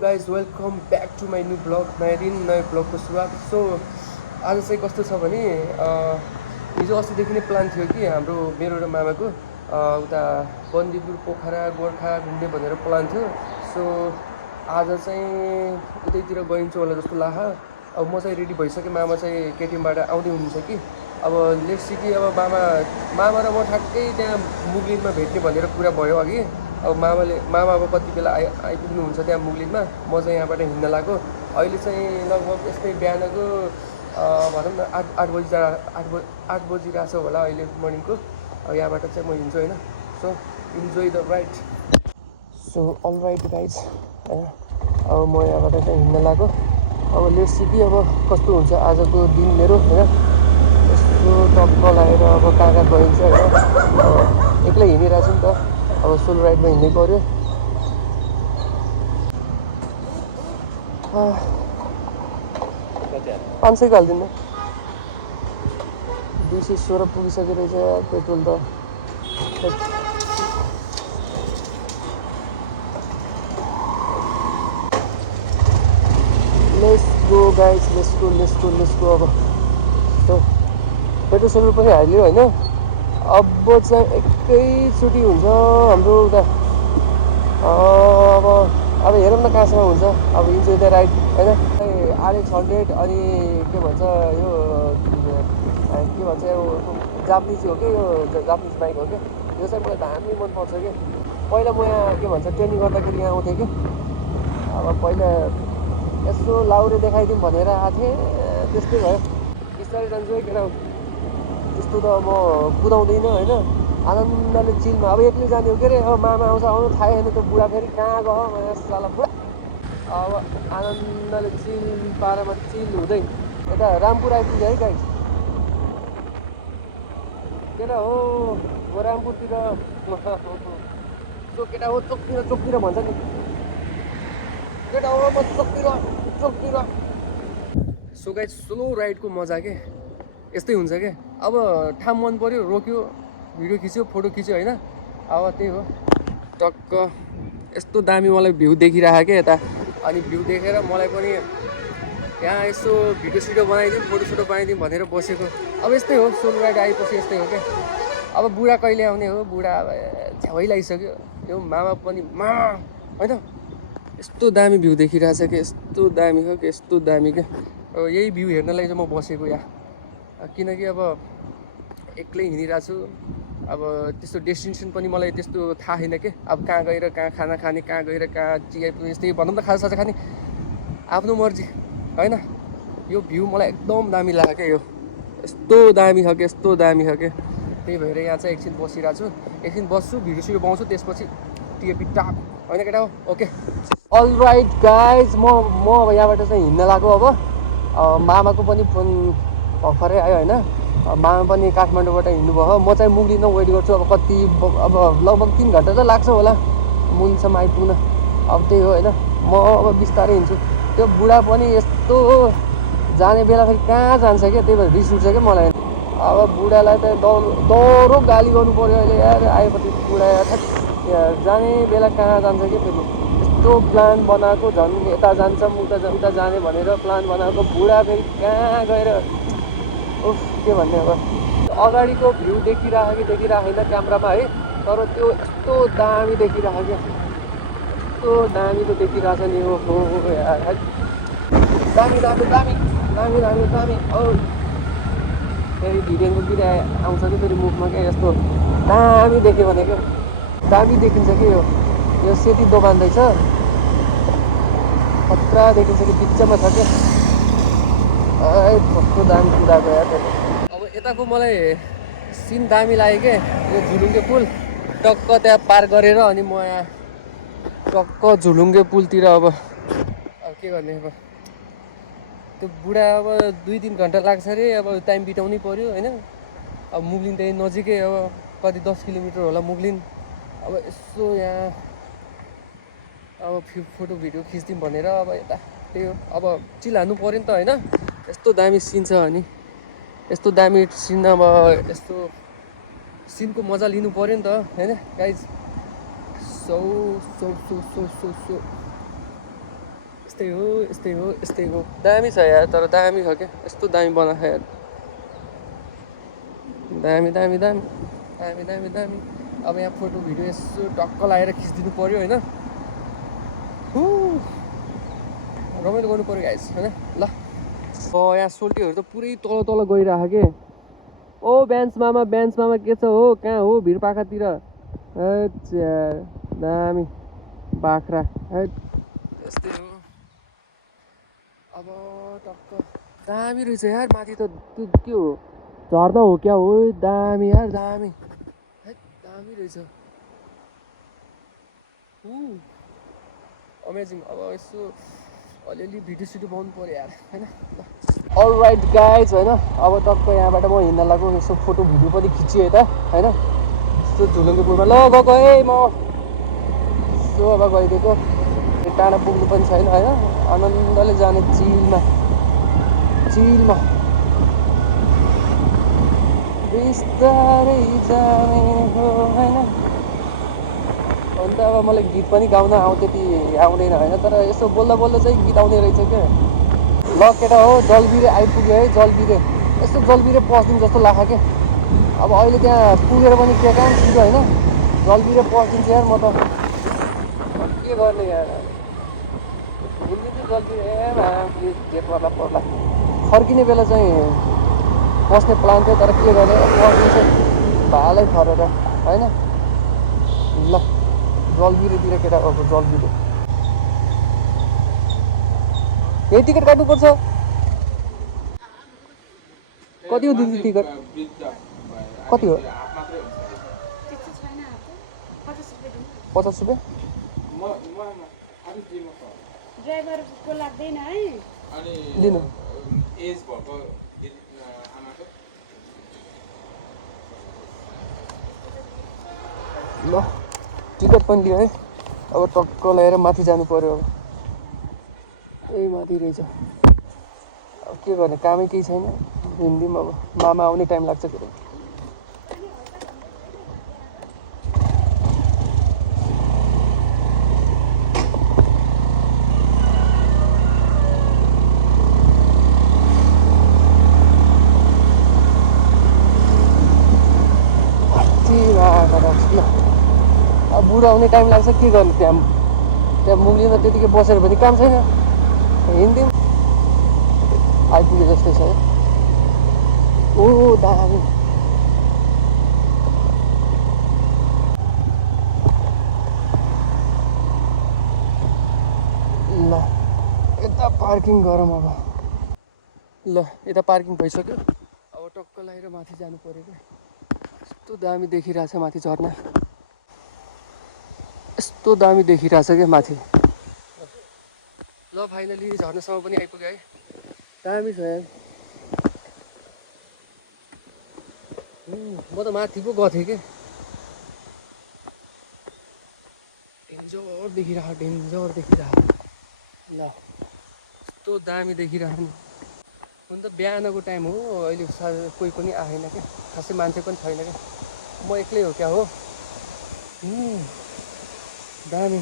Guys welcome back to my new blog नयाँ दिन नयाँ ब्लगको सुरुवात। सो आज चाहिँ कस्तो छ भने हिजो अस्तिदेखि नै प्लान थियो कि हाम्रो मेरो र मामाको उता बन्दीपुर पोखरा गोर्खा घुम्ने भनेर प्लान थियो। सो आज चाहिँ उतैतिर गइन्छ होला जस्तो लाग्छ। अब म चाहिँ रेडी भइसकेँ, मामा चाहिँ केटिएमबाट आउँदै हुनुहुन्छ कि अब लेट्स सी कि अब मामा र म ठ्याक्कै त्यहाँ मुगलिनमा भेट्ने भनेर कुरा भयो अघि। अब मामा अब कति बेला आइपुग्नुहुन्छ त्यहाँ मुगलिनमा, म चाहिँ यहाँबाट हिँड्न लाग्यो। अहिले चाहिँ लगभग यस्तै बिहानको भनौँ न 8 बजिरहेछ होला अहिले मर्निङको। यहाँबाट चाहिँ म हिँड्छु होइन। So enjoy the ride. So all right guys, अब म यहाँबाट चाहिँ हिँड्न लाग्यो। अब लेट्स सी कि अब कस्तो हुन्छ आजको दिन मेरो होइन। यस्तो टक्क लगाएर अब कहाँ कहाँ गइन्छ होइन। अब एक्लै हिँडिरहेको छु नि त, अब सोलो राइडमा हिँड्नै पऱ्यो। 500 हालिदिनु, 216 पुगिसक्यो रहेछ पेट्रोल त। Let's go guys, let's go. अब पेट्रोल सेट्रोल पनि हाल्यो होइन। अब चाहिँ एकैचोटि हुन्छ हाम्रो उता। अब हेरौँ न कहाँसम्म हुन्छ। अब इन्जोय द राइड होइन। RX 100 अनि के भन्छ यो जापानिज हो कि यो जापानिज बाइक हो कि यो चाहिँ मलाई दामी मनपर्छ कि। पहिला म यहाँ के भन्छ ट्रेनिङ गर्दाखेरि यहाँ आउँथेँ कि। अब पहिला यसो लाउरे देखाइदिउँ भनेर आएको थिएँ, त्यस्तै भयो। बिस्तारै जान्छु है केटा, त्यस्तो त म कुदाउँदिनँ होइन। आनन्दले चिलमा अब एक्लै जाने हो के अरे। अब मामा आउँछ आउनु थाहै होइन, त्यो बुढा फेरि कहाँ गयो साला बुढा। अब आनन्दले चिल पारामा चिल हुँदै यता रामपुर आइपुग्यो है गाइस। केटा हो रामपुरतिर सो केटा हो चोकतिर भन्छ नि। केटा हो म चोकतिर। सो गाइस स्लो राइडको मजा के यस्तै हुन्छ क्या। अब ठाउँ मन पऱ्यो, रोक्यो, भिडियो खिच्यो, फोटो खिच्यो होइन। अब त्यही हो टक्क यस्तो दामी मलाई भ्यू देखिरहेको क्या यता। अनि भ्यू देखेर मलाई पनि यहाँ यसो भिडियो सिडियो बनाइदिउँ, फोटो बनाइदिउँ भनेर बसेको। अब यस्तै हो सोलो राइड आएपछि यस्तै हो क्या। अब बुढा कहिले आउने हो, बुढा अब झ्यावै लागिसक्यो। यो मामा पनि होइन। यस्तो दामी भ्यू देखिरहेछ कि यस्तो दामी हो कि यस्तो दामी क्या। अब यही भ्यू हेर्नलाई चाहिँ म बसेको यहाँ, किनकि अब एक्लै हिँडिरहेको छु। अब त्यस्तो डेस्टिनेसन पनि मलाई त्यस्तो थाहा छैन कि। अब कहाँ गएर कहाँ खाना खाने, कहाँ गएर कहाँ चिया यस्तै भनौँ न खाजासाजा खाने, आफ्नो मर्जी होइन। यो भ्यू मलाई एकदम दामी लाग्यो क्या। यो यस्तो दामी छ कि त्यही भएर यहाँ चाहिँ एकछिन बसिरहेको छु। एकछिन बस्छु, भिडियो सिडियो बनाउँछु, त्यसपछि टिएपी टाप होइन केटा हो। ओके अल राइट गाइज, म अब यहाँबाट चाहिँ हिँड्न लाग्यो। अब मामाको पनि फोन भर्खरै आयो होइन। मामा पनि काठमाडौँबाट हिँड्नुभयो। म चाहिँ मुगलिनमा वेट गर्छु। अब कति अब लगभग 3 घन्टा त लाग्छ होला मुगलिनसम्म आइपुग्न। अब त्यही हो होइन। म अब बिस्तारै हिँड्छु। त्यो बुढा पनि यस्तो जाने बेला फेरि कहाँ जान्छ क्या, त्यही भएर रिस उठ्छ क्या मलाई। अब बुढालाई त डह्रो गाली गर्नु पऱ्यो अहिले यार। आएपछि बुढा यार जाने बेला कहाँ जान्छ क्या फेरि। यस्तो प्लान बनाएको, झन् यता जान्छ उता जाने भनेर प्लान बनाएको बुढा फेरि कहाँ गएर उफ के भन्ने। अब अगाडिको भ्यू देखिरहेको होइन क्यामेरामा है, तर त्यो यस्तो दामी देखिरहेको क्या। यस्तो दामी त देखिरहेछ नि हो यार, दामी। फेरि भिडियोतिर आउँछ कि फेरि मुखमा क्या, यस्तो दामी देख्यो भने क्या दामी देखिन्छ कि। यो सेती दोकान रहेछ, खतरा देखिन्छ कि बिचमा छ क्या। कस्तो दामी कुदाएको यार। अब यताको मलाई सिन दामी लाग्यो क्या। यो झुलुङ्गे पुल टक्क त्यहाँ पार गरेर अनि म यहाँ टक्क झुलुङ्गे पुलतिर। अब के गर्ने। अब त्यो बुढा अब 2-3 घन्टा लाग्छ अरे। अब टाइम बिताउनै पऱ्यो होइन। अब मुगलिन त्यही नजिकै, अब कति 10 किलोमिटर होला मुगलिन। अब यसो यहाँ अब फोटो भिडियो खिचिदिउँ भनेर अब यता त्यही हो। अब चिल हान्नु पऱ्यो नि त होइन। यस्तो दामी सिन छ अनि यस्तो दामी सिन, अब यस्तो सिनको मजा लिनु पऱ्यो नि त होइन गाइज। सो यस्तै हो यस्तै हो यस्तै हो दामी छ यार तर दामी छ क्या यस्तो दामी बनाएको यार दामी दामी दामी दामी दामी दामी अब यहाँ फोटो भिडियो यसो टक्क लगाएर खिचिदिनु पऱ्यो होइन रमाइलो गर्नु पऱ्यो गाइस होइन ल यहाँ सोल्टीहरू त पुरै तल तल गइरहेको के ओ बेन्च मामा के छ हो कहाँ हो भिरपाखातिर अच्छा दामी बाख्रा यस्तै हो अब टक्क दामी रहेछ यार माथि त त्यो के हो झर्ना हो क्या हो दामी यार दामी दामी रहेछ अमेजिङ अब यसो अलिअलि भिडियो सिडियो बनाउनु पऱ्यो यार होइन अलराइट गाइज होइन अब टक्क यहाँबाट म हिँड्न लाग्यो यसो फोटो भिडियो पनि खिच्यो यता होइन यस्तो झुलुङ्गेपुरमा ल गएको है म यसो अब गइदिएको टाढा पुग्नु पनि छैन होइन आनन्दले जाने चिलमा बिस्तारै जाने हो होइन अन्त अब मलाई गीत पनि गाउन त्यति आउँदैन होइन तर यसो बोल्दा बोल्दा चाहिँ गीत आउने रहेछ क्या ल केटा हो जलबिरे आइपुग्यो है जलबिरे यस्तो जलबिरे पस्दिउँ जस्तो लाग्छ क्या अब अहिले त्यहाँ पुगेर पनि के काम छिटो होइन जलबिरे पस्दिन्छ यार म त के गर्ने यार भुलिदिन्छु जलबिरे प्लिज गेट पर्ला फर्किने बेला चाहिँ बस्ने प्लान थियो तर के गर्ने पस्दिन्छ भालै फरेर होइन ल जलबिरेतिर केटा अब जलबिरे यही टिकट काट्नुपर्छ कति हो दिदी टिकट कति हो 50 रुपियाँ ड्राइभरको लाग्दैन है लिनु एज भएको आमाको ल टिकट पनि लियो है अब टक्क ल्याएर माथि जानु पर्यो अब ए माथि रहेछ अब के गर्ने कामै केही छैन हिँड्दिउँ अब मामा आउने टाइम लाग्छ के अरे अब बुढो आउने टाइम लाग्छ के गर्ने त्यहाँ मुगलीमा त्यतिकै बसेर पनि काम छैन हिँड्दिउँ आइपुगे जस्तै छ ओ दामी ल यता पार्किङ गरौँ अब ल यता पार्किङ भइसक्यो अब टक्क लगाएर माथि जानु पऱ्यो क्या यस्तो दामी देखिरहेछ माथि झर्ना यस्तो दामी देखिरहेछ क्या माथि ल फाइनली झर्नासम्म पनि आइपुग्यो है दामी छ यार म त माथि पो गएको थिएँ कि डेन्जर देखिरह ल यस्तो दामी देखिरह नि हुन त बिहानको टाइम हो अहिले कोही पनि आएन क्या खासै मान्छे पनि छैन क्या म एक्लै हो क्या हो दामी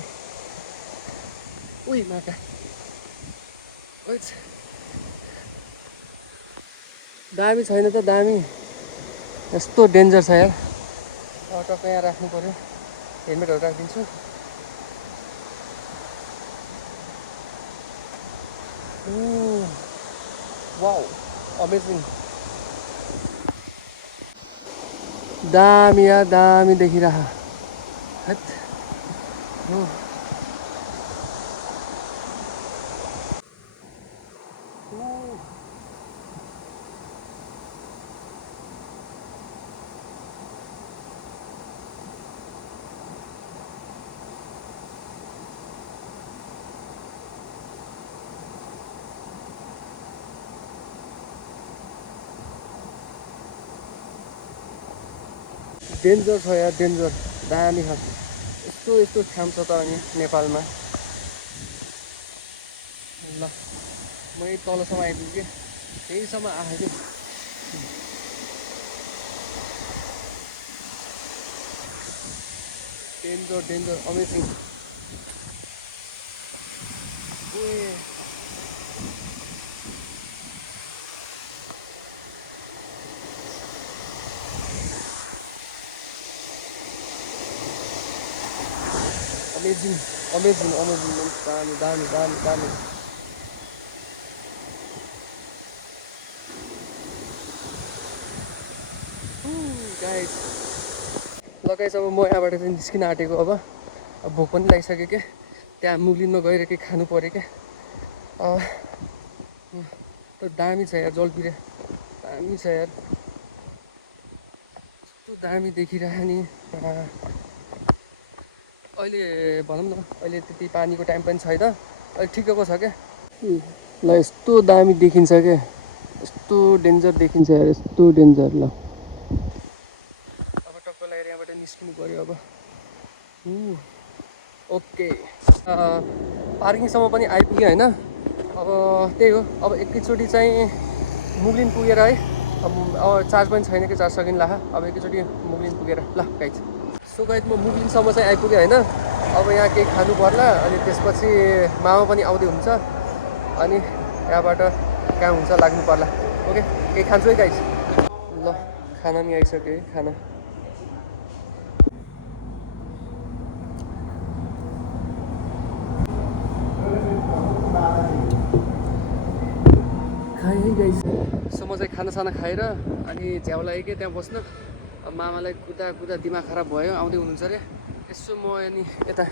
उही माका दामी छैन त दामी यस्तो डेन्जर छ यार टक्क यहाँ राख्नु पऱ्यो हेलमेटहरू राखिदिन्छु वाउ अमेजिङ दामी यार दामी देखिरह हट डेन्जर छ यार डेन्जर दामी छ यस्तो ठाउँ छ त अनि नेपालमा ल म यही तलसम्म आइपुगेँ त्यहीसम्म आएँ कि danger amazing amazing amazing amazing दामी दामी दामी दामी गाइस ल गाइस अब म यहाँबाट चाहिँ निस्किन आँटेको अब भोक पनि लागिसक्यो क्या त्यहाँ मुग्लिनमा गएर केही खानु पऱ्यो क्या तर दामी छ यार जलपिरे दामी छ यार कस्तो दामी देखिरह नि अहिले भनौँ न अहिले त्यति पानीको टाइम पनि छैन अहिले ठिकैको छ क्या ल यस्तो दामी देखिन्छ क्या यस्तो डेन्जर देखिन्छ यार यस्तो डेन्जर ल अब टक्क लगाएर यहाँबाट निस्किनु पऱ्यो अब ओके पार्किङसम्म पनि आइपुग्यो होइन अब त्यही हो अब एकैचोटि चाहिँ मुग्लिन पुगेर है अब चार्ज पनि छैन कि चार्ज सकिन ला अब एकैचोटि मुग्लिन पुगेर ल गाइज सो गाइज म मुग्लिनसम्म चाहिँ आइपुगेँ होइन अब यहाँ केही खानु पर्ला अनि त्यसपछि मामा पनि आउँदै हुन्छ अनि यहाँबाट कहाँ हुन्छ लाग्नु पर्ला ओके केही खान्छु है गाइज ल खाना पनि आइसक्यो है खाना खाएँ है गाइस सो म चाहिँ खानासाना खाएर अनि झ्याउ लाग्यो त्यहाँ बस्न अब मामालाई कुदा कुदा दिमाग खराब भयो आउँदै हुनुहुन्छ अरे यसो म अनि यता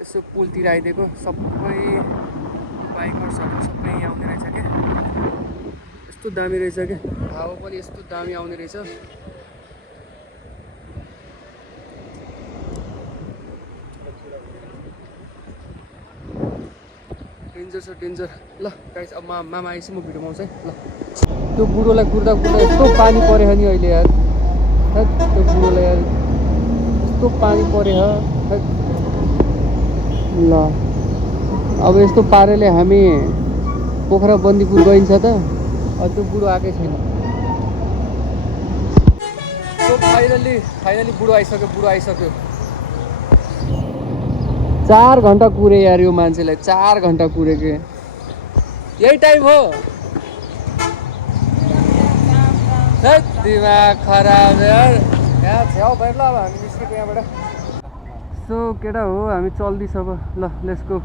यसो पुलतिर आइदिएको सबै बाइकर्सहरू सबै आउने रहेछ क्या यस्तो दामी रहेछ क्या हावा पनि यस्तो दामी आउने रहेछ डेन्जर छ डेन्जर ल गाइस अब मामा आएपछि म भिडियो बनाउँछु है ल त्यो बुढोलाई कुर्दा कुर्दा यस्तो पानी पऱ्यो नि अहिले यार त्यो बुढोलाई यार यस्तो पानी पऱ्यो ल अब यस्तो पाराले हामी पोखरा बन्दीपुर गइन्छ त त्यो बुढो आएकै छैन सो फाइनली बुढो आइसक्यो 4 घन्टा कुरे यार यो मान्छेलाई 4 घन्टा कुरेको यही टाइम हो दिमाग खराब यार यहाँ छेउ भएर ल अब हामी निस्केको यहाँबाट सो केटा हो हामी चल्दैछ अब ल लेट्स गो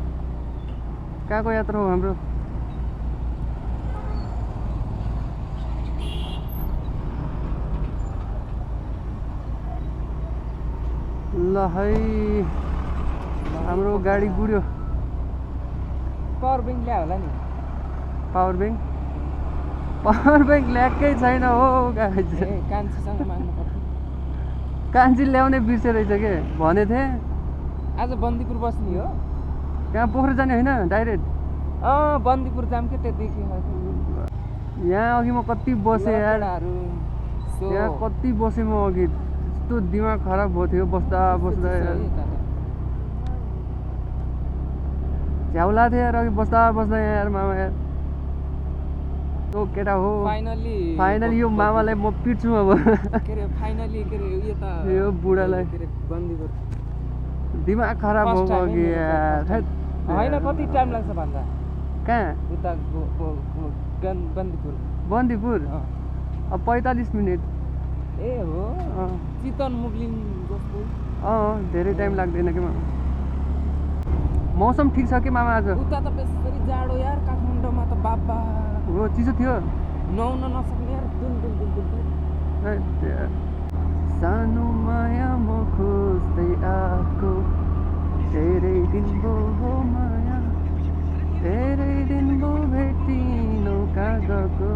कहाँको यात्रा हो हाम्रो ल है हाम्रो गाडी गुड्यो पावर ब्याङ्क ल्यायो होला नि पावर ब्याङ्क ल्याएकै छैन हो कान्छीसँग माग्नु पर्छ कान्छी ल्याउने बिर्से रहेछ के भने थिएँ आज बन्दीपुर बस्ने हो कहाँ पोखरा जाने होइन डाइरेक्ट बन्दीपुर जाम के त्यहाँदेखि यहाँ अघि म कति बसेँ यार यहाँ कति बसेँ म अघि यस्तो दिमाग खराब भएको थियो बस्दा झ्याउला थियो यार अघि बस्दा यार मामा यार त्यो केटा हो फाइनली यो मामालाई म पिट्छु अब के अरे फाइनली के अरे यो बुढालाई बन्दीपुर दिमाग खराब हो अघि यार होइन कति टाइम लाग्छ भन्दा कहाँ उता बन्दीपुर अब 45 मिनट ए हो चितवन मुग्लिन जस्तो धेरै टाइम लाग्दैन कि मौसम ठिक छ कि मामा आज उता त बेसरी जाडो यार काठमाडौँमा त बाबा हो चिसो थियो नुहाउन नसक्ने यार दुल सानो माया म खोज्दै आएको धेरै दिन भयो माया धेरै दिन भयो भेटिनु कहाँ गएको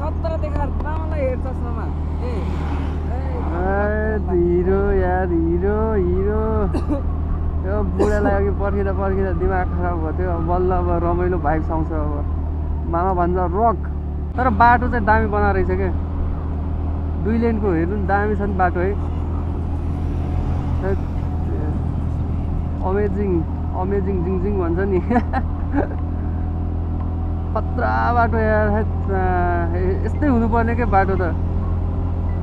कत्रा देखार मामालाई हेर्छ समा हिरो यार हिरो यो बुढालाई अघि पर्खिँदा दिमाग खराब भएको थियो बल्ल अब रमाइलो भाइब्स आउँछ अब मामा भन्छ रक तर बाटो चाहिँ दामी बनाएको रहेछ क्या 2 लेनको हेर्नु नि दामी छ नि बाटो है अमेजिङ जिङ भन्छ नि खतरा बाटो यार यस्तै हुनुपर्ने क्या बाटो त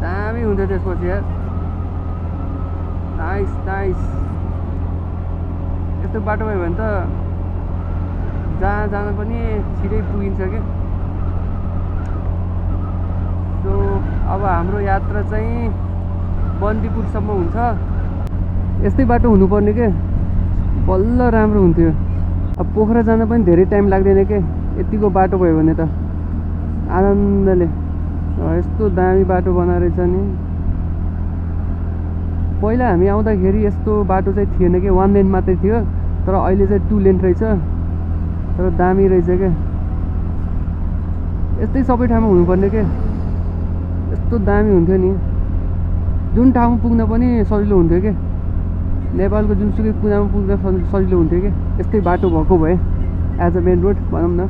दामी हुन्थ्यो त्यसपछि यार नाइस यस्तो बाटो भयो भने त जहाँ जान पनि छिटै पुगिन्छ क्या सो अब हाम्रो यात्रा चाहिँ बन्दीपुरसम्म हुन्छ यस्तै बाटो हुनुपर्ने के बल्ल राम्रो हुन्थ्यो। अब पोखरा जान पनि धेरै टाइम लाग्दैन के, यतिको बाटो भयो भने त आनन्दले। यस्तो दामी बाटो बनाएर रहेछ नि। पहिला हामी आउँदाखेरि यस्तो बाटो चाहिँ थिएन कि, 1 लेन मात्रै थियो, तर अहिले चाहिँ 2 लेन रहेछ। तर दामी रहेछ क्या, यस्तै सबै ठाउँमा हुनुपर्ने के, यस्तो दामी हुन्थ्यो नि। जुन ठाउँमा पुग्न पनि सजिलो हुन्थ्यो कि, नेपालको जुनसुकै कुनामा पुग्न सजिलो हुन्थ्यो कि, यस्तै बाटो भएको भए एज अ मेन रोड भनौँ न।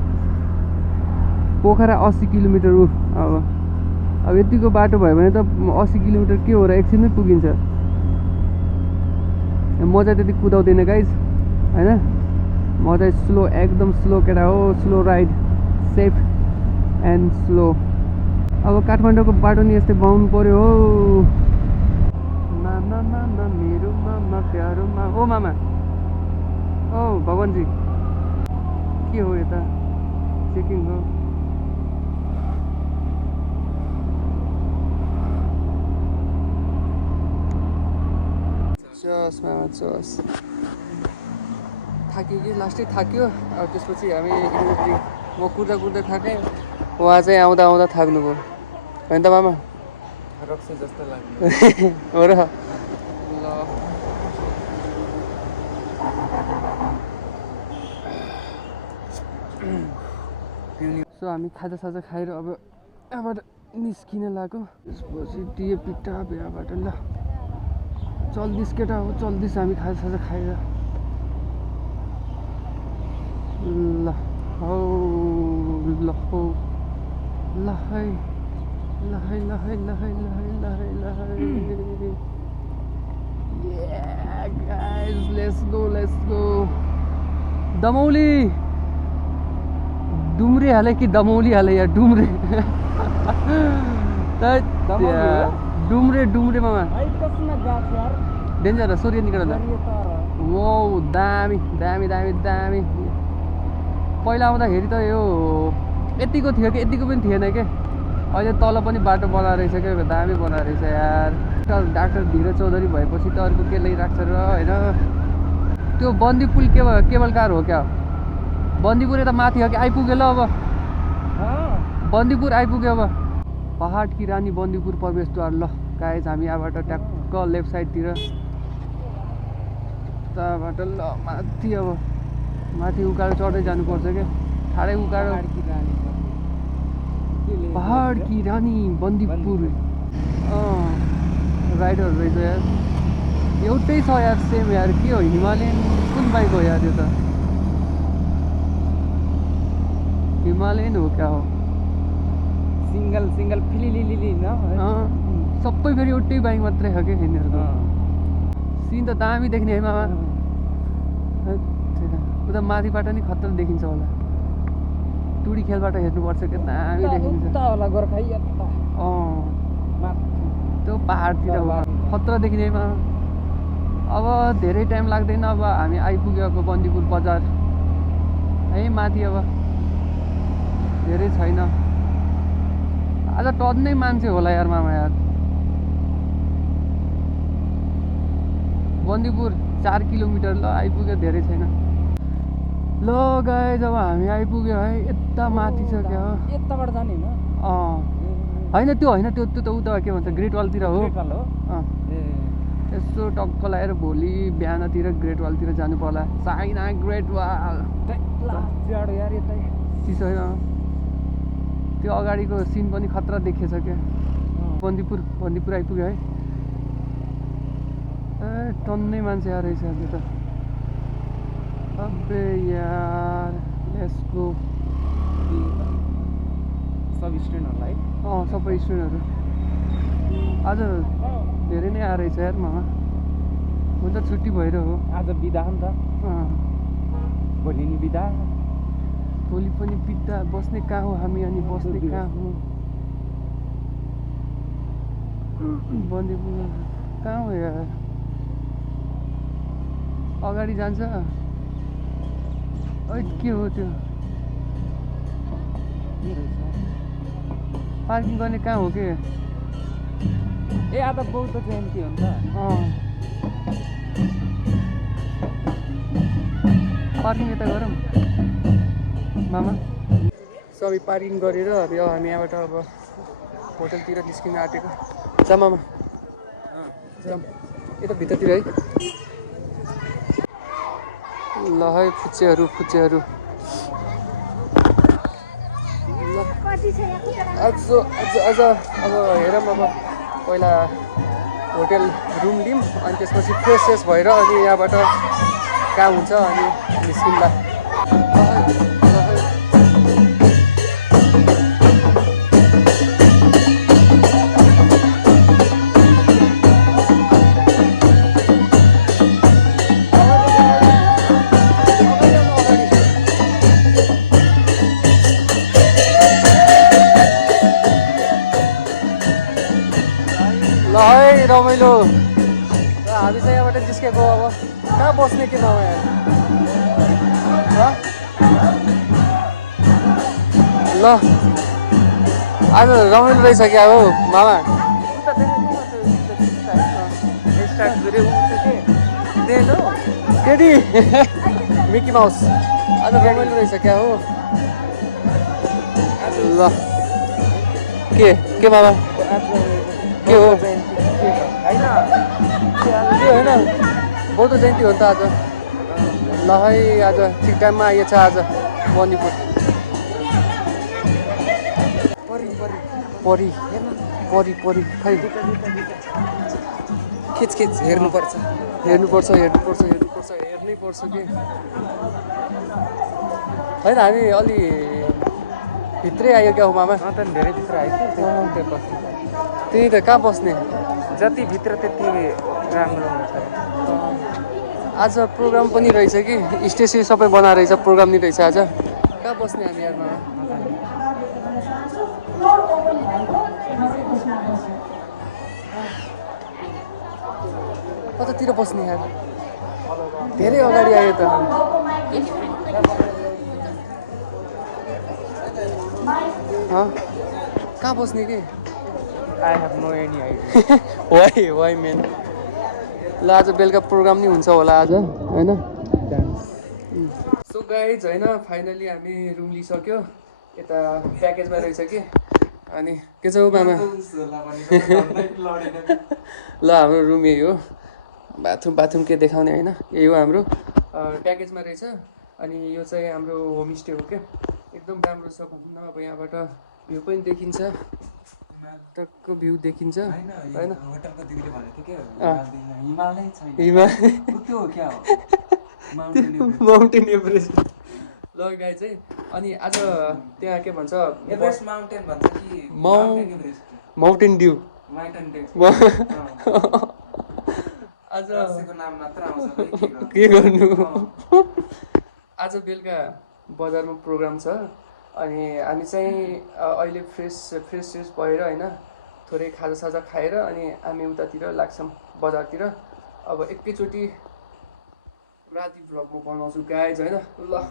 पोखरा 80 किलोमिटर हो। अब यतिको बाटो भयो भने त 80 किलोमिटर के हो र, एकछिनमै पुगिन्छ। म चाहिँ त्यति कुदाउँदैन गाइज होइन, म चाहिँ स्लो, एकदम स्लो केटा हो। Slow ride, safe and slow. अब काठमाडौँको बाटो नि यस्तै बनाउनु पऱ्यो हो। मामा मामा मेरो मामा प्यारो मामा, ओ मामा, ओ भगवान्जी, के हो यता चेकिङ हो? चस मामा चस। थाक्यो कि, लास्टै थाक्यो। अब त्यसपछि हामी म कुद्दा कुद्दै थाकेँ, उहाँ चाहिँ आउँदा आउँदा थाक्नुभयो होइन त मामा? रक्सी जस्तो लाग्यो। हो र ल। सो हामी खाजासाजा खाएर अब यहाँबाट निस्किन लाग्यो। त्यसपछि दिए पिट्टा बिहाबाट ल चल्दिस केटा हो, चल्दिस हामी खाजासाजा खाएर। ल हौ ल हौ ल है ल है ल है ल है ल है ल है ल है। Yeah guys, let's go। Damauli Dumre हाले कि दमौली हाले यार, डुम्रे डुम्रे मामा डेन्जर हो। सूर्य निकल वो दामी दामी दामी दामी। पहिला आउँदाखेरि त यो यतिको थियो कि, यतिको पनि थिएन कि, अहिले तल पनि बाटो बनाएर रहेछ क्या, दामी बनाएर रहेछ यार। डाक्टर धीरज चौधरी भएपछि त अर्को के ल्याइरहेको छ र होइन। त्यो बन्दीपुल केबल कार हो क्या? बन्दीपुर यता माथि हो कि, आइपुग्यो ल अब बन्दीपुर आइपुग्यो। अब पहाड की रानी बन्दीपुर प्रवेशद्वार। ल गाइज हामी यहाँबाट ट्याक्क लेफ्ट साइडतिर त्यहाँबाट ल माथि। अब माथि उकालो चढ्दै जानुपर्छ क्या, ठाडै उकालो। पहाड की रानी बन्दीपुर। राइडर रहेछ यार, एउटै छ यार, सेम यार। के हो हिमालयन, कुन बाइक हो यार यो त? हिमालयन हो क्या हो? सिङ्गल फिलिलिली न सबै फेरि एउटै बाइक मात्रै छ क्या यिनीहरूको। सिन त दामी देख्ने है मामा। उता माथिबाट नि खतरा देखिन्छ होला, टुडी खेलबाट हेर्नुपर्छ क्या, दामी देखिन्छ होला गोर्खा। त्यो पहाडतिर खतरा देखिने मामा। अब धेरै टाइम लाग्दैन, अब हामी आइपुग्यो अब बन्दीपुर बजार है माथि। अब धेरै छैन, आज टन्नै मान्छे होला यार मामा यार। बन्दीपुर 4 किलोमिटर ल आइपुग्यो, धेरै छैन। ल गाइज अब हामी आइपुग्यो है, यता माथि छ क्या हो, यताबाट जाने होइन? होइन त्यो होइन, त्यो त उता के भन्छ ग्रेट वालतिर हो। यसो टक्क लगाएर भोलि बिहानतिर ग्रेट वालतिर जानु पर्ला। चाइना ग्रेट वाल यार यतै चिसो है। त्यो अगाडिको सिन पनि खतरा देखिएछ क्या। बन्दीपुर आइपुग्यो है। ए टन्नै मान्छे आएर रहेछ त्यो त। अबे यार लेट्स गो। सब स्टुडेन्टहरूलाई सबै स्टुडेन्टहरू आज धेरै नै आएर रहेछ यार मामा। हुन त छुट्टी भएर हो, आज बिदा हो नि त। भोलि नि बिदा, भोलि पनि बिदा। बस्ने कहाँ हो हामी, अनि बस्ने कहाँ हो? बन्दीपुर कहाँ हो यार? अगाडि जान्छ। के हो त्यो? पार्किङ गर्ने कहाँ हो के? ए आज बौद्ध जयन्ती हो नि त। पार्किङ यता गरौँ मामा सबै पार्किङ गरेर अब हामी यहाँबाट अब होटलतिर निस्किन आँटेको जा मामा जाऊँ यता भित्रतिर है ल है फुच्चेहरू ल आज अब हेरौँ अब पहिला होटेल रुम लिउँ अनि त्यसपछि फ्रेस भएर अनि यहाँबाट कहाँ हुन्छ अनि निस्किँदा ल है रमाइलो र हामी चाहिँ यहाँबाट निस्केको अब कहाँ बस्ने के मामा यहाँ ल आज रमाइलो रहेछ क्या हो मामा केटी मिकी माउस आज रमाइलो रहेछ क्या हो ल के मामा के हो होइन बौद्ध जयन्ती हो नि त आज ल है आज ठिक टाइममा आइएछ आज मणिपुर परी खै खिच हेर्नुपर्छ हेर्नै पर्छ कि होइन हामी अलि भित्रै आयो क्या हो मामा त धेरै भित्र आइसक्यो त्यही त कहाँ बस्ने जति भित्र त्यति राम्रो हुन्छ आज प्रोग्राम पनि रहेछ कि स्टेज सबै बनाएर रहेछ प्रोग्राम नि रहेछ आज कहाँ बस्ने हामी यारमा कतातिर बस्ने यार धेरै अगाडि आयो त कहाँ बस्ने के I have no any idea why man ल आज बेलुका प्रोग्राम नि हुन्छ होला आज होइन सो गाइज होइन फाइनली हामी रुम लिइसक्यो यता प्याकेजमा रहेछ कि अनि के छ हौ मामा ल हाम्रो रुम यही हो बाथरुम के देखाउने होइन यही हो हाम्रो प्याकेजमा रहेछ अनि यो चाहिँ हाम्रो होमस्टे हो क्या एकदम राम्रो छ घुम्न अब यहाँबाट भ्यू पनि देखिन्छ टक्क भ्यू देखिन्छ होइन माउन्टेन एभरेस्ट ल गाई चाहिँ अनि आज त्यहाँ के भन्छ एभरेस्ट माउन्टेन भन्छ कि माउन्टेन ड्यू आज नाम मात्र आउँछ के गर्नु आज बेलुका बजारमा प्रोग्राम छ अनि हामी चाहिँ अहिले फ्रेस भएर होइन थोरै खाजासाजा खाएर अनि हामी उतातिर लाग्छौँ बजारतिर अब एकैचोटि राति भ्लग म बनाउँछु गाइज होइन ल